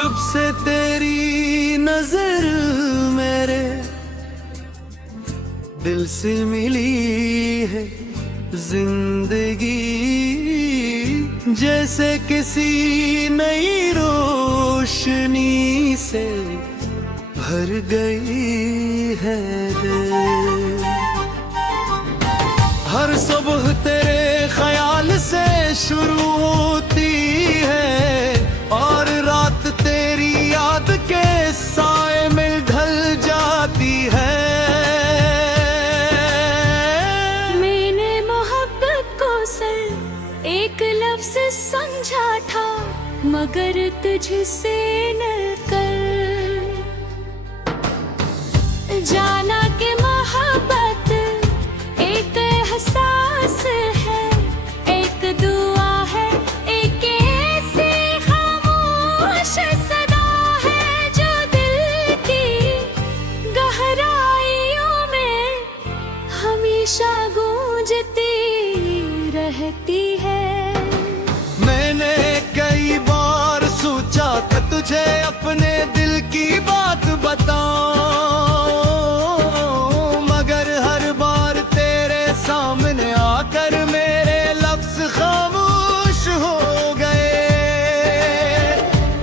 जब से तेरी नजर मेरे दिल से मिली है जिंदगी, जैसे किसी नई रोशनी से भर गई है दिल। हर सुबह तेरे ख्याल से शुरू होती है और रात तेरी याद के साए में ढल जाती है। मैंने मोहब्बत को सिर्फ एक लफ्ज समझा था, मगर तुझसे मिलकर जाना कि मोहब्बत एक एहसास है, एक दुआ है, एक ऐसी खामोश सदा है जो दिल की गहराइयों में हमेशा गूंजती रहती है। मैंने कई बार सोचा था तुझे अपने दिल की बात बताऊं, मगर हर बार तेरे सामने आकर मेरे लफ्ज खामोश हो गए।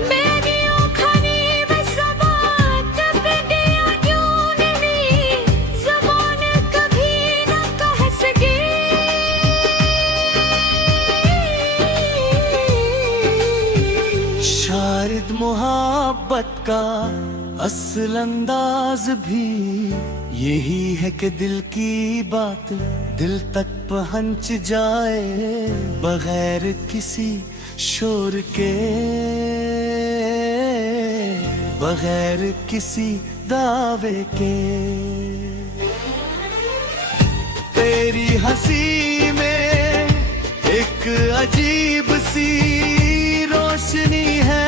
बेगियों खनी बस ज़बान तब दिया क्यों नहीं, ज़बान कभी न कह सकी। शायद मोहब्बत का असल अंदाज भी यही है कि दिल की बात दिल तक पहुंच जाए, बगैर किसी शोर के, बगैर किसी दावे के। तेरी हंसी में एक अजीब सी रोशनी है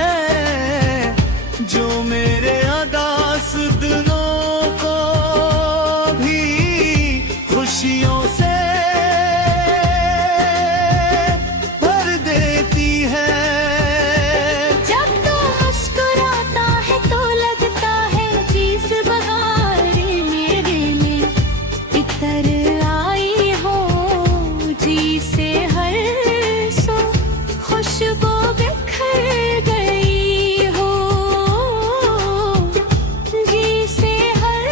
जो मेरे अदास दिलों को भी खुशियों से भर देती है। जब तू मुस्कुराता है तो लगता है जिस बहार मेरे में इतर आई हो, जी से हर सो खुशबू बिखर गई हो, जी से हर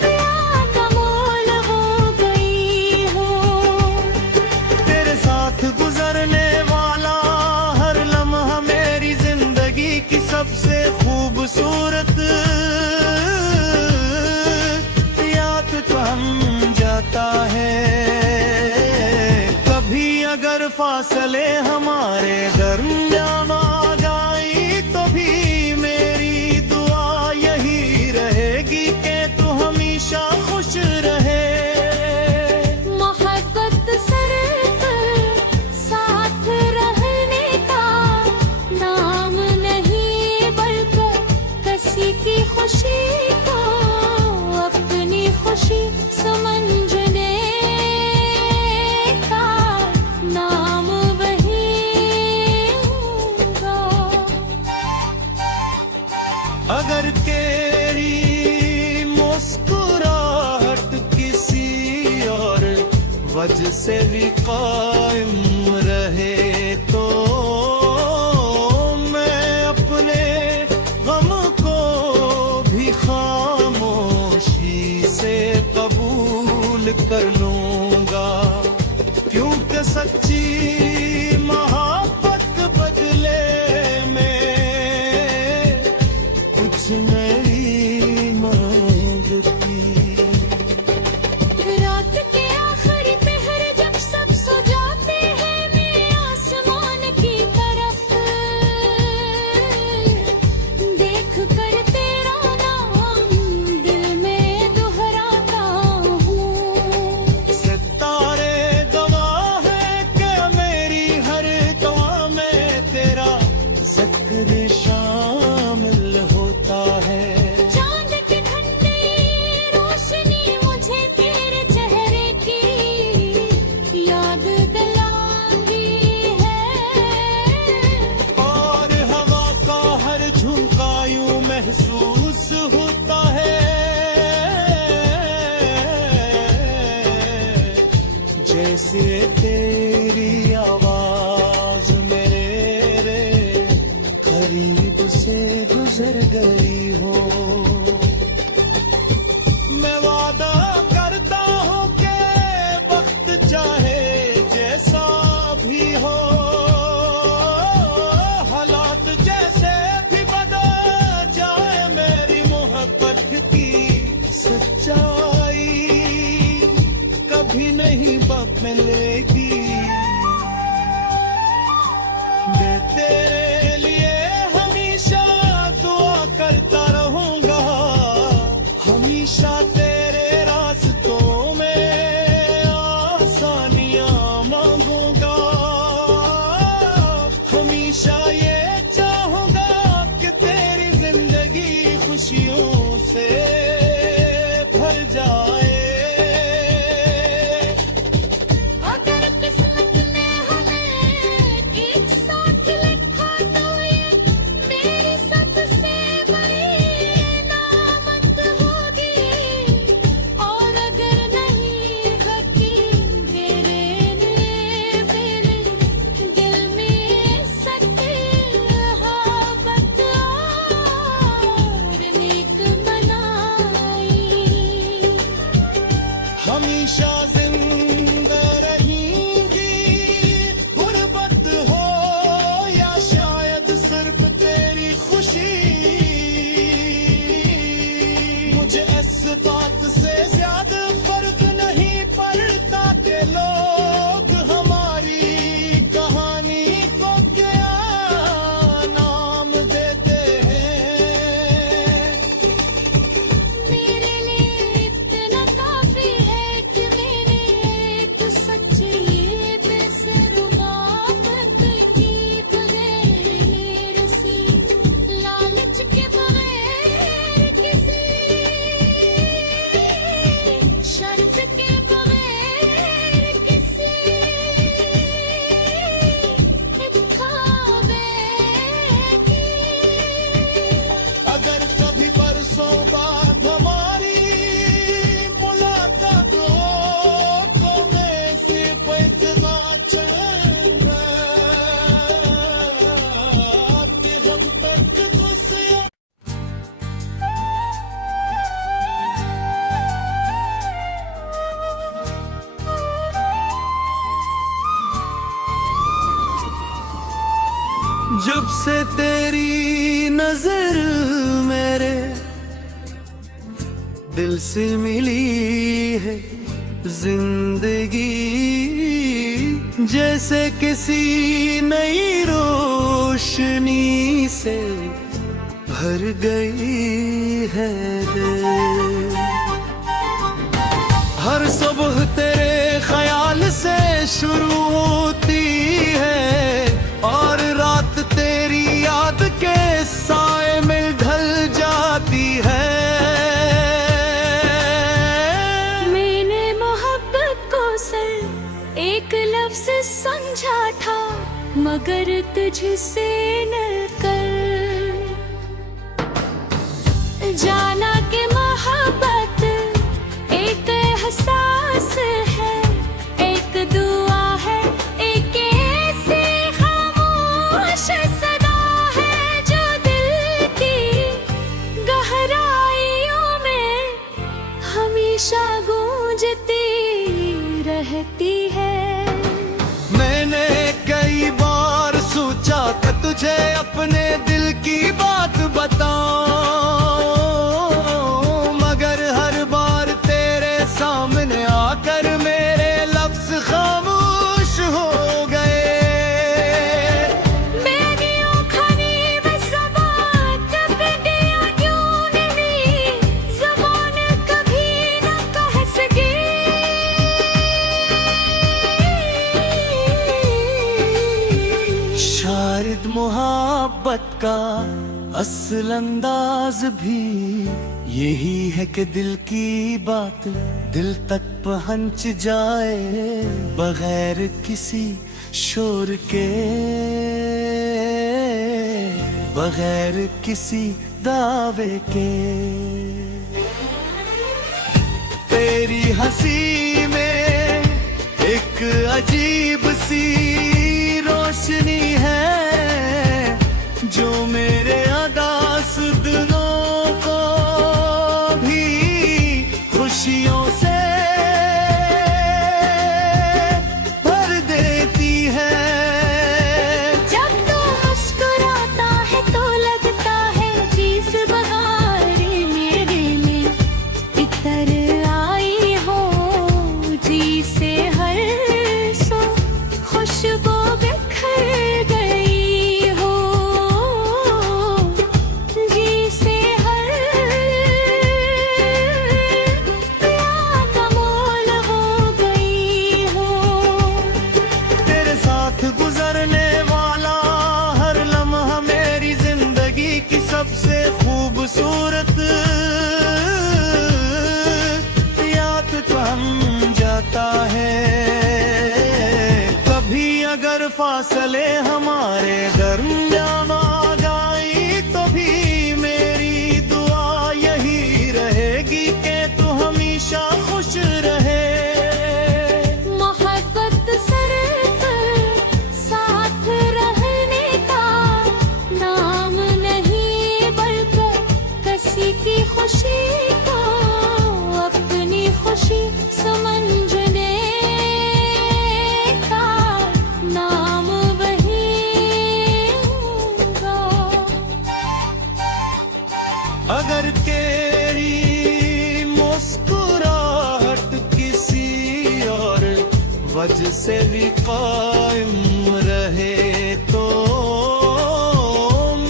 प्यार का मोल हो गई हो। तेरे साथ गुजरने वाला हर लम्हा मेरी जिंदगी की सबसे खूबसूरत याद बन जाता है। कभी अगर फासले हमारे दरमियान आ जाए तो भी मेरी दुआ यही रहेगी कि तू हमेशा खुश रहे। मोहब्बत सिर्फ साथ रहने का नाम नहीं, बल्कि किसी की खुशी को अपनी खुशी समझने का नाम वही होगा। अगर तेरी मुस्कुराहट किसी और वजह से भी कायम रहे तो मैं अपने गम को भी खामोशी से कबूल कर लूंगा, क्योंकि सच्ची मोहब्बत बदले में कुछ नहीं मांगती। रात के आखिरी पहर जब सब सो जाते हैं, मैं आसमान की तरफ देख कर तेरा नाम दिल में दोहराता हूँ। सितारे गवाह है कि मेरी हर दुआ में तेरा जिक्र शामिल होता है। झुमका यूं महसूस होता है जैसे तेरी आवाज मेरे करीब से गुजर गई हो। मैं वादा करता हूँ कि वक्त चाहे जैसा भी हो, हालात जैसे भी बदल जाए, मेरी मोहब्बत की सच्चाई कभी नहीं बदलेगी। मैं तेरे लिए हमेशा दुआ करता रहूंगा, हमेशा तेरे रास्तों में आसानियां मांगूंगा, हमेशा ये चाहूंगा कि तेरी जिंदगी खुशियों से भर जाए। अगर किस्मत ने हमें एक साथ लिखा तो ये मेरी सबसे बड़ी नामत होगी, और अगर नहीं होती मेरे मेरे दिल में सच्ची मोहब्बत और नेक बनाई। हमेशा जिंदा रहेंगी, गुर्बत हो या शायद सिर्फ तेरी खुशी, मुझे इस बात से ज्यादा फर्क नहीं पड़ता कि लोग हमारी कहानी को क्या नाम देते हैं। मेरे लिए इतना काफी है कि मैंने एक सच्ची बेसरुबात की बगैर सी, लालच के बगैर किसी शर्त के बगैर किसी दिखावे की। अगर कभी बरसों बाद हमारी मुलाकात हो तो मैं सिर्फ इतना चाहूंगा कि जब तक तुझसे जब से तेरी नजर मेरे दिल से मिली है, जिंदगी जैसे किसी नई रोशनी से भर गई है दिल। हर सुबह तेरे ख्याल से शुरू होती है और रात तेरी याद के साए में ढल जाती है। मैंने मोहब्बत को सिर्फ एक लफ्ज समझा था, मगर तुझसे मिलकर जाना कि मोहब्बत एक एहसास है, एक दुआ है, एक ऐसी खामोश सदा है जो दिल की गहराइयों में हमेशा गूंजती रहती है। मैंने कई बार सोचा कि तुझे अपने दिल की बात बताऊं, मगर हर बार तेरे सामने आकर मेरे लफ्ज खामोश हो गए। बेगियों खनी बज़बान कब दिया क्यों नहीं, ज़बान कभी न कह सकी। शायद मोहब्बत का असल अंदाज भी यही है कि दिल की बात दिल तक पहुंच जाए बगैर किसी शोर के। बगैर किसी दावे के। तेरी हंसी में एक अजीब सी रोशनी है जो मेरे अदास दिलों को भी खुशियों से भर देती है। जब तू मुस्कुराता है तो लगता है जिस बहार मेरे में इतर आई हो, जी से हर सो खुशबू बिखर गई हो, जी से हर प्यार का मोल हो गई हो। तेरे साथ गुजरने वाला हर लम्हा मेरी जिंदगी की सबसे खूबसूरत याद बन जाता है। कभी अगर फासले हमारे दरमियान आ जाई तो भी मेरी दुआ यही रहेगी कि तू हमेशा खुश रहे। मोहब्बत सिर्फ साथ रहने का नाम नहीं, बल्कि किसी की खुशी को अपनी खुशी समझने का नाम वही होगा। अगर तेरी मुस्कुराहट किसी और वजह से भी कायम रहे तो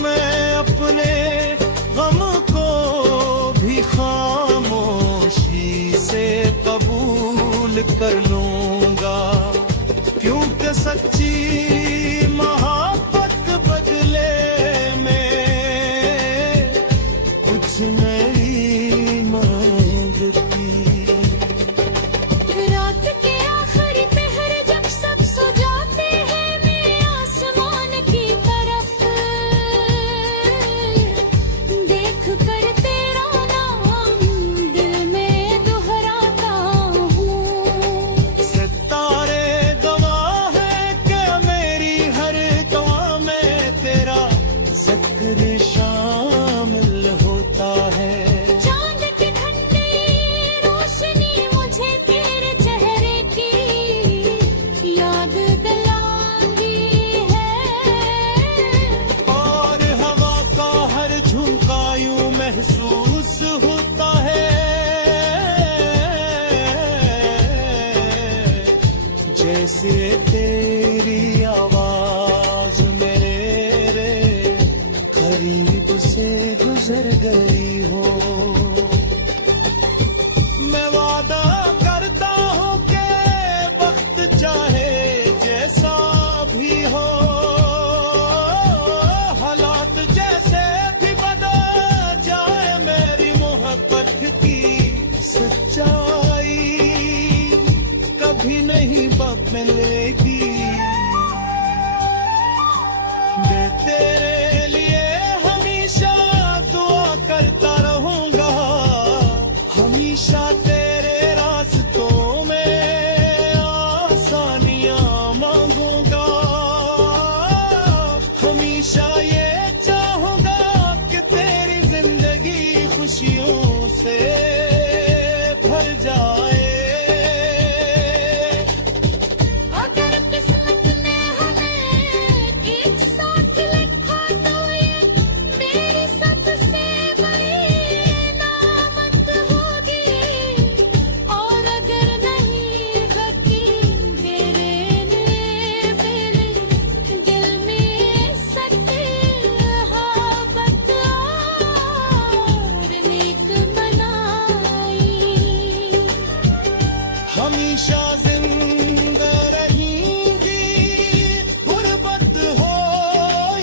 मैं अपने गम को भी खामोशी से कबूल कर लूंगा, क्योंकि सच्ची मोहब्बत बदले में कुछ नहीं मांगती। रात के आखिरी पहर जब सब सो जाते हैं, मैं आसमान की तरफ देख कर तेरा नाम दिल में दोहराता हूँ। सितारे गवाह है कि मेरी हर दुआ में तेरा जिक्र शामिल होता है। चांद की ठंडी रोशनी मुझे तेरे चेहरे की याद दिलाती है, और हवा का हर झोंका यूं महसूस होता है जैसे तेरी आवाज मेरे करीब से गुजर गई हो। मैं वादा करता हूँ कि वक्त चाहे जैसा भी हो, हालात जैसे भी बदल जाए, मेरी मोहब्बत की सच्चाई कभी नहीं बदलेगी। मैं तेरे लिए हमेशा दुआ करता रहूंगा, हमेशा तेरे रास्तों में आसानियां मांगूंगा, हमेशा ये चाहूंगा कि तेरी जिंदगी खुशियों से भर जाए। अगर किस्मत ने हमें एक साथ लिखा तो ये मेरी सबसे बड़ी नामत होगी, और अगर नहीं बची मेरे मेरे दिल में सच्ची मोहब्बत और नेक बनाई। हमेशा जिंदा रहेंगी, गुर्बत हो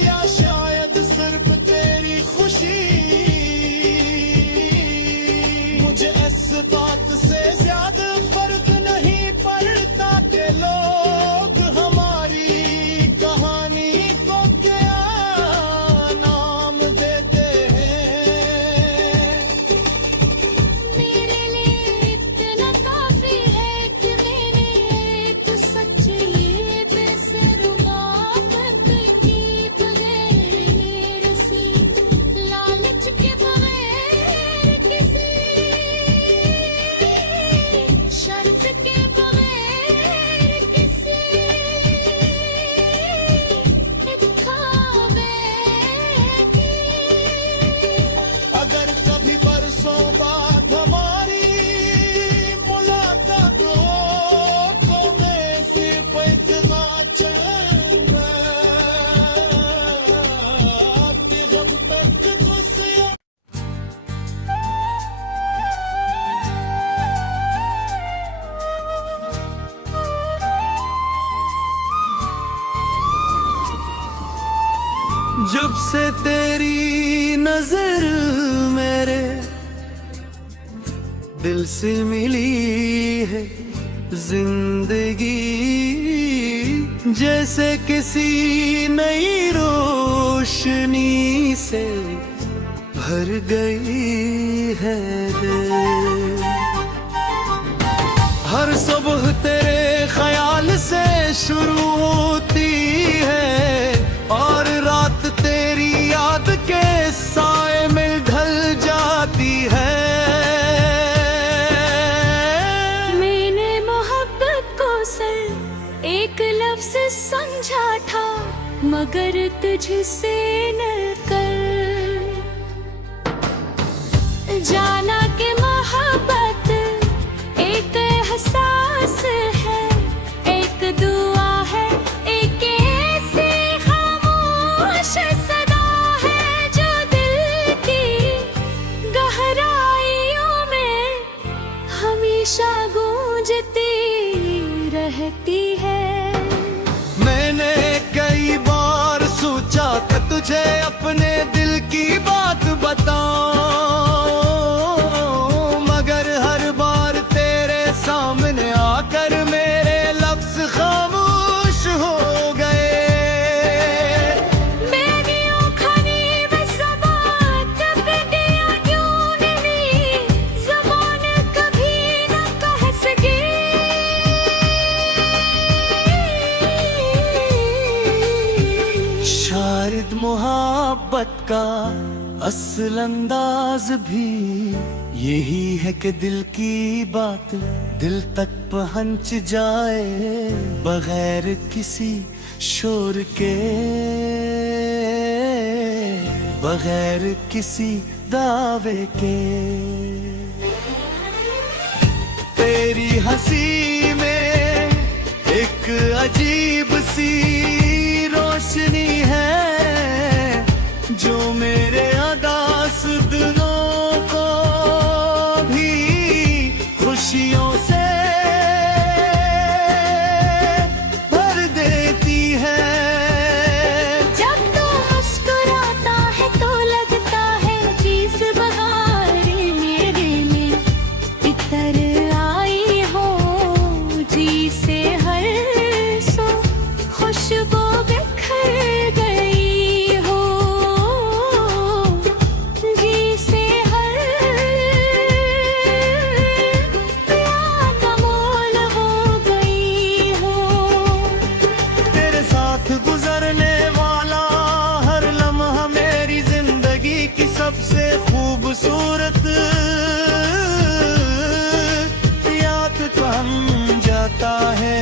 या शायद सिर्फ तेरी खुशी, मुझे इस बात से ज्यादा फर्क नहीं पड़ता कि लोग हमारी कहानी को क्या नाम से तेरी नजर मेरे दिल से मिली है जिंदगी, जैसे किसी नई रोशनी से भर गई है दिल। हर सुबह तेरे ख्याल से शुरू होती है और रात तेरी याद के साए में ढल जाती है। मैंने मोहब्बत को सिर्फ एक लफ्ज समझा था, मगर तुझसे मिलकर जाना कि मोहब्बत एक एहसास है, एक दुआ है, एक ऐसी खामोश सदा है जो दिल की गहराइयों में हमेशा गूंजती रहती है। मैंने कई बार सोचा था तुझे अपने दिल की बात बताऊं, मगर हर बार तेरे सामने आकर मेरे लफ्ज खामोश हो गए। बेगियों खनी व ज़बान कब दिया क्यों नहीं, ज़बान कभी न कह सकी। शायद मोहब्बत का असल अंदाज भी यही है कि दिल की बात दिल तक पहुंच जाए बगैर किसी शोर के, बगैर किसी दावे के। तेरी हंसी में एक अजीब सी रोशनी है जो मेरे अदास दिलों को भी खुशियों से भर देती है। जब तू मुस्कुराता है तो लगता है जीस बहारी मेरे में इतर आई हो, जी से हर सो खुशबू बिखर गई हो, जी से हर प्यार का मोल हो गई हो। तेरे साथ गुजरने वाला हर लम्हा मेरी जिंदगी की सबसे खूबसूरत याद बन जाता है।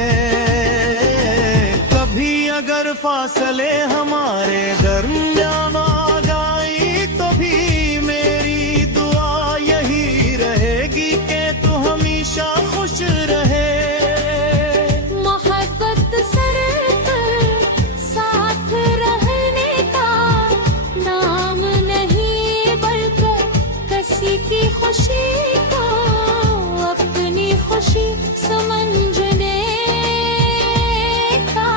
कभी अगर फासले हमारे दरमियान आ जाए तो भी मेरी दुआ यही रहेगी कि तू हमेशा खुश रहे। मोहब्बत सिर्फ साथ रहने का नाम नहीं, बल्कि किसी की खुशी को अपनी खुशी समझने का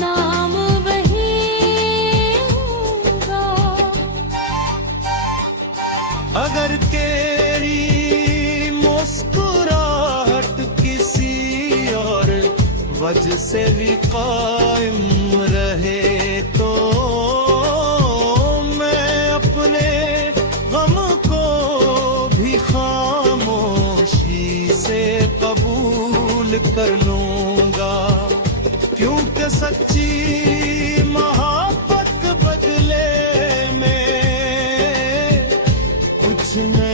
नाम वही होगा। अगर तेरी मुस्कुराहट किसी और वजह से भी कायम रहे तो मैं अपने गम को भी खामोशी से कबूल कर लूंगा, क्योंकि सच्ची मोहब्बत बदले में कुछ नहीं